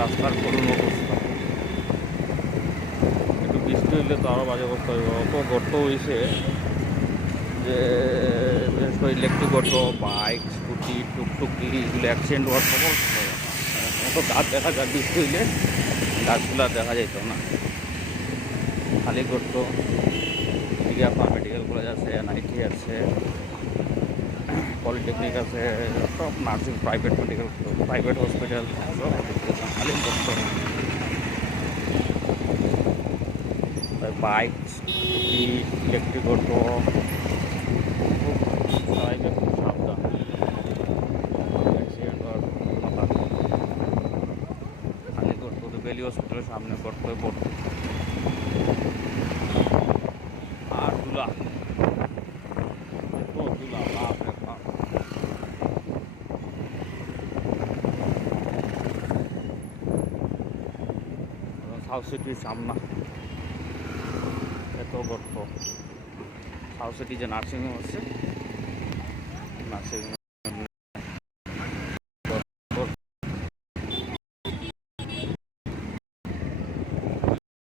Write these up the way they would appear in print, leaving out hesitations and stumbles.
রাস্তার করুণ অবস্থা। একটু বৃষ্টি হইলে তো আরও বাজে অবস্থা হইব। অত গর্ত হয়েছে যে বিশেষ করে ইলেকট্রিক অটো, বাইক, স্কুটি, টুকটুকি এগুলো অ্যাক্সিডেন্ট হওয়ার খবর অত গাছ দেখা যায়। বৃষ্টি হইলে গাছগুলো দেখা যেত না, খালি গর্ত। এদিকে আপনার মেডিকেল কলেজ আছে, এনআইটি আছে, পলিটেকনিক আছে, সব nursing, private medical, private hospital সব খালি গর্ত। বাইক, স্কুটি, ইলেকট্রিক অটো, খুব ড্রাইভে খুব সাবধান। অ্যাক্সিডেন্ট হওয়ার কথা। খালি গর্ত, তো বেলি হসপিটালের সামনে গর্ত পড়তো। আর ধুলা, এত ধুলা, বাপ রে বাপ। সাউথ সিটির সামনা, এত গর্ত। সাউথ সিটি যে নার্সিংহোম আছে, নার্সিংহোম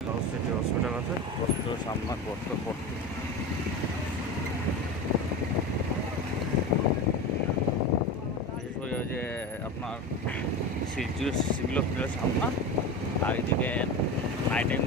সাউথ সিটি হসপিটাল আছে, হসপিটালের সামনা গর্ত ভর্তি। বিশেষ করে ওই যে আপনার সিভিল হসপিটালের সামনা, আর এদিকে নাইট টাইম